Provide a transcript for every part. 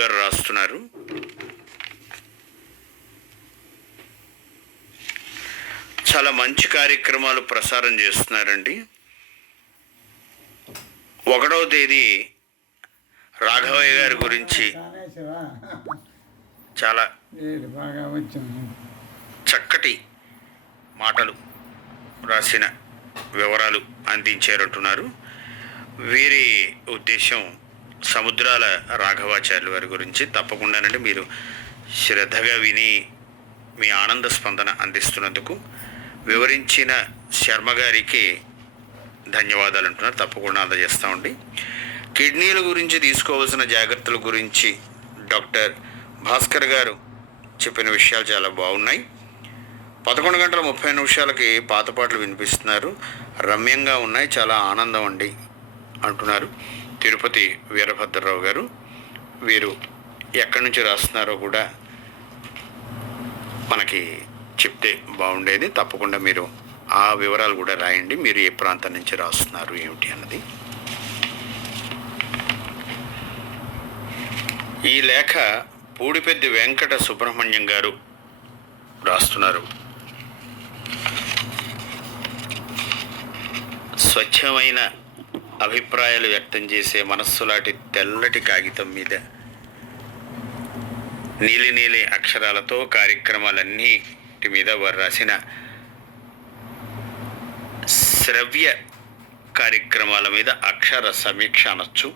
గారు రాస్తున్నారు. చాలా మంచి కార్యక్రమాలు ప్రసారం చేస్తున్నారండి. 1వ తేదీ రాఘవయ్య గారి గురించి చాలా చక్కటి మాటలు రాసిన వివరాలు అందించారంటున్నారు. వీరి ఉద్దేశం సముద్రాల రాఘవాచార్యుల వారి గురించి. తప్పకుండానండి మీరు శ్రద్ధగా విని మీ ఆనంద స్పందన అందిస్తున్నందుకు వివరించిన శర్మ గారికి ధన్యవాదాలు అంటున్నారు. తప్పకుండా అందజేస్తామండి. కిడ్నీల గురించి తీసుకోవాల్సిన జాగ్రత్తల గురించి డాక్టర్ భాస్కర్ గారు చెప్పిన విషయాలు చాలా బాగున్నాయి. 11:30 పాత పాటలు వినిపిస్తున్నారు. రమ్యంగా ఉన్నాయి, చాలా ఆనందం అండి అంటున్నారు తిరుపతి వీరభద్రరావు గారు. వీరు ఎక్కడి నుంచి రాస్తున్నారో కూడా మనకి చెప్తే బాగుండేది. తప్పకుండా మీరు ఆ వివరాలు కూడా రాయండి. మీరు ఏ ప్రాంతం నుంచి రాస్తున్నారు ఏమిటి అన్నది. ఈ లేఖ పూడిపెద్ది వెంకట సుబ్రహ్మణ్యం గారు రాస్తున్నారు. స్వచ్ఛమైన అభిప్రాయాలు వ్యక్తం చేసే మనస్సులాంటి తెల్లటి కాగితం మీద నీలి అక్షరాలతో కార్యక్రమాలన్నిటి మీద వారు రాసిన శ్రవ్య కార్యక్రమాల మీద అక్షర సమీక్ష అనొచ్చు.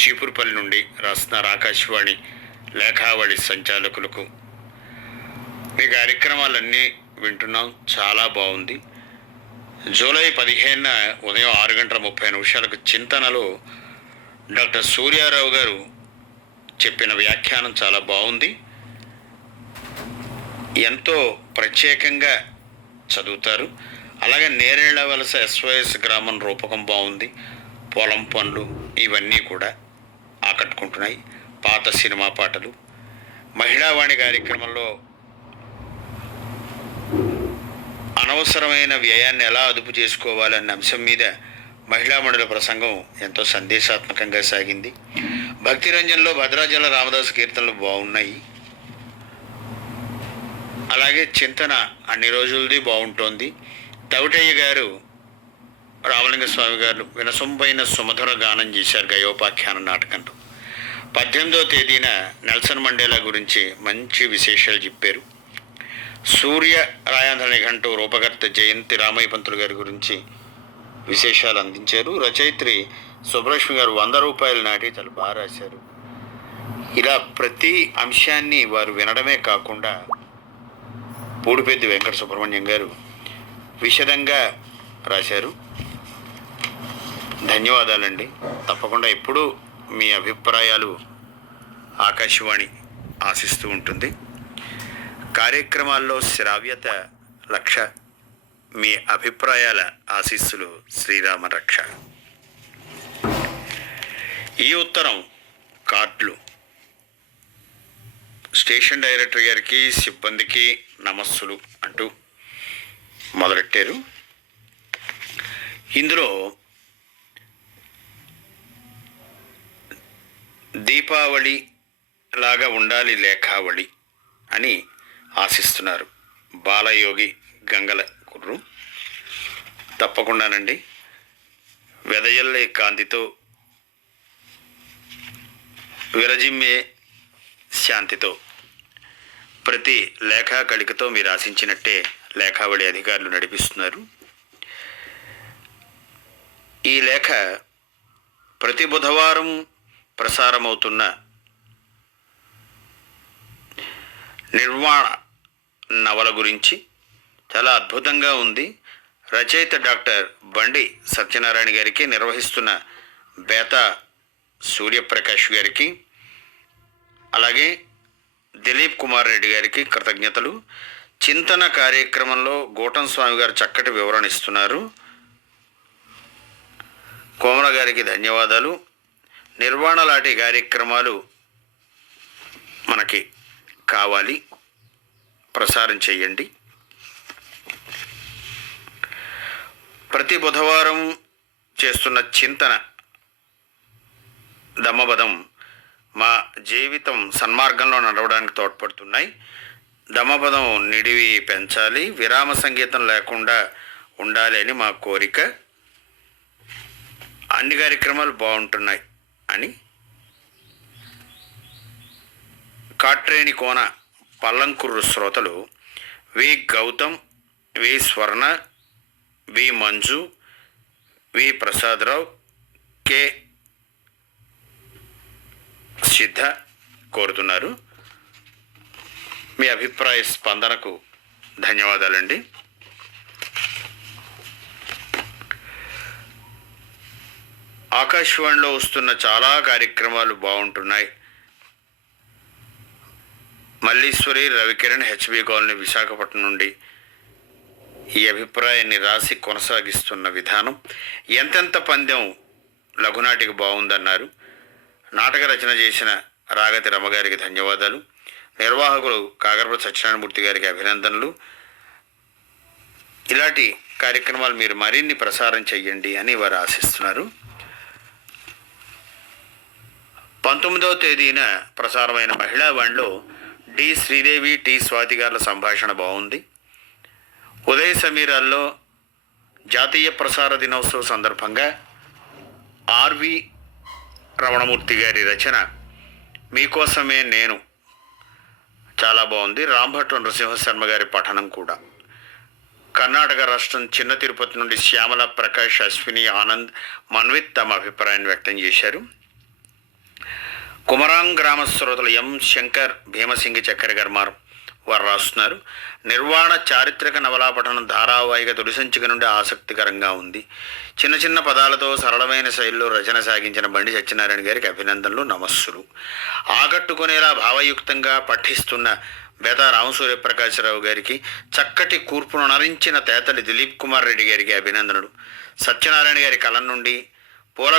చీపురుపల్లి నుండి రాస్తున్నారు. ఆకాశవాణి లేఖావళి సంచాలకులకు ఈ కార్యక్రమాలన్నీ వింటున్నాం, చాలా బాగుంది. జూలై 15న ఉదయం 6:30 చింతనలో డాక్టర్ సూర్యారావు గారు చెప్పిన వ్యాఖ్యానం చాలా బాగుంది. ఎంతో ప్రత్యేకంగా చదువుతారు. అలాగే నేరేళ్ల వలస SYS గ్రామం రూపకం బాగుంది. పొలం పనులు ఇవన్నీ కూడా ఆకట్టుకుంటున్నాయి. పాత సినిమా పాటలు. మహిళావాణి కార్యక్రమంలో అనవసరమైన వ్యయాన్ని ఎలా అదుపు చేసుకోవాలన్న అంశం మీద మహిళామణుల ప్రసంగం ఎంతో సందేశాత్మకంగా సాగింది. భక్తిరంజన్లో భద్రాచల రామదాసు కీర్తనలు బాగున్నాయి. అలాగే చింతన అన్ని రోజులది బాగుంటోంది. తవిటయ్య గారు రామలింగ స్వామి గారు వినసొంపైన సుమధుర గానం చేశారు గయోపాఖ్యాన నాటకంలో. 18వ తేదీన నెల్సన్ మండేలా గురించి మంచి విశేషాలు చెప్పారు. సూర్య రాయాంధ్ర నిఘంటు రూపకర్త జయంతి రామయ్య పంతులు గారి గురించి విశేషాలు అందించారు. రచయిత్రి సుబ్బలక్ష్మి గారు 100 రూపాయల నాటికలు బాగా రాశారు. ఇలా ప్రతి అంశాన్ని వారు వినడమే కాకుండా పూడిపెద్ది వెంకట సుబ్రహ్మణ్యం గారు విశదంగా రాశారు. ధన్యవాదాలండి. తప్పకుండా ఎప్పుడూ మీ అభిప్రాయాలు ఆకాశవాణి ఆశిస్తూ ఉంటుంది. కార్యక్రమాల్లో శ్రావ్యత లక్ష, మీ అభిప్రాయాల ఆశీస్సులు శ్రీరామ రక్ష. ఈ ఉత్తరం కార్డులు స్టేషన్ డైరెక్టర్ గారికి సిబ్బందికి నమస్సులు అంటూ మొదలెట్టారు. ఇందులో దీపావళి లాగా ఉండాలి లేఖావళి అని ఆశిస్తున్నారు బాలయోగి గంగల కుర్రు. తప్పకుండానండి. వెదయల్లే కాంతితో విరజిమ్మే శాంతితో ప్రతి లేఖా కళికతో మీరు ఆశించినట్టే లేఖావళి అధికారులు నడిపిస్తున్నారు. ఈ లేఖ ప్రతి బుధవారం ప్రసారమవుతున్న నిర్వాణ నవల గురించి చాలా అద్భుతంగా ఉంది. రచయిత డాక్టర్ బండి సత్యనారాయణ గారికి, నిర్వహిస్తున్న బేతా సూర్యప్రకాష్ గారికి, అలాగే దిలీప్ కుమార్ రెడ్డి గారికి కృతజ్ఞతలు. చింతన కార్యక్రమంలో గూటం స్వామి గారు చక్కటి వివరణ ఇస్తున్నారు. కోమల గారికి ధన్యవాదాలు. నిర్వాణ లాంటి కార్యక్రమాలు మనకి కావాలి, ప్రసారం చేయండి. ప్రతి బుధవారం చేస్తున్న చింతన దమ్మబదం మా జీవితం సన్మార్గంలో నడవడానికి తోడ్పడుతున్నాయి. దమపదం నిడివి పెంచాలి, విరామ సంగీతం లేకుండా ఉండాలి అని మా కోరిక. అన్ని కార్యక్రమాలు బాగుంటున్నాయి అని కాట్రేని కోన పల్లంకుర్రు శ్రోతలు వి గౌతమ్, వి స్వర్ణ, వి మంజు, వి ప్రసాదరావు, కె సిద్ధ కోరుతున్నారు. మీ అభిప్రాయ స్పందనకు ధన్యవాదాలండి. ఆకాశవాణిలో వస్తున్న చాలా కార్యక్రమాలు బాగుంటున్నాయి. మల్లీశ్వరి రవికిరణ్, హెచ్బి కాలనీ, విశాఖపట్నం నుండి ఈ అభిప్రాయాన్ని రాసి కొనసాగిస్తున్న విధానం. ఎంతెంత పందెం లఘునాటికి బాగుందన్నారు. నాటక రచన చేసిన రాగతి రమగారికి ధన్యవాదాలు. నిర్వాహకులు కాగరపతి సత్యనారాయణమూర్తి గారికి అభినందనలు. ఇలాంటి కార్యక్రమాలు మీరు మరిన్ని ప్రసారం చెయ్యండి అని వారు ఆశిస్తున్నారు. 19వ తేదీన ప్రసారమైన మహిళావాణిలో డి శ్రీదేవి, టి స్వాతి గారుల సంభాషణ బాగుంది. ఉదయ సమీరాల్లో జాతీయ ప్రసార దినోత్సవ సందర్భంగా ఆర్వి రమణమూర్తి గారి రచన మీకోసమే నేను చాలా బాగుంది. రాంభట్ల నృసింహశర్మ గారి పఠనం కూడా. కర్ణాటక రాష్ట్రం చిన్న తిరుపతి నుండి శ్యామల, ప్రకాష్, అశ్విని, ఆనంద్, మన్విత్ తమ అభిప్రాయాన్ని వ్యక్తం చేశారు. కుమరాం గ్రామ శ్రోతలు ఎం శంకర్, భీమసింగి, చక్కెర గర్మారం వారు రాస్తున్నారు. నిర్వాణ చారిత్రక నవలా పఠనం ధారావాహిక తొలి సంచిక నుండి ఆసక్తికరంగా ఉంది. చిన్న చిన్న పదాలతో సరళమైన శైలిలో రచన సాగించిన బండి సత్యనారాయణ గారికి అభినందనలు, నమస్సులు. ఆకట్టుకునేలా భావయుక్తంగా పఠిస్తున్న బేతా రామసూర్యప్రకాశరావు గారికి, చక్కటి కూర్పును నరించిన తేతలి దిలీప్ కుమార్ రెడ్డి గారికి అభినందనలు. సత్యనారాయణ గారి కలం నుండి పూల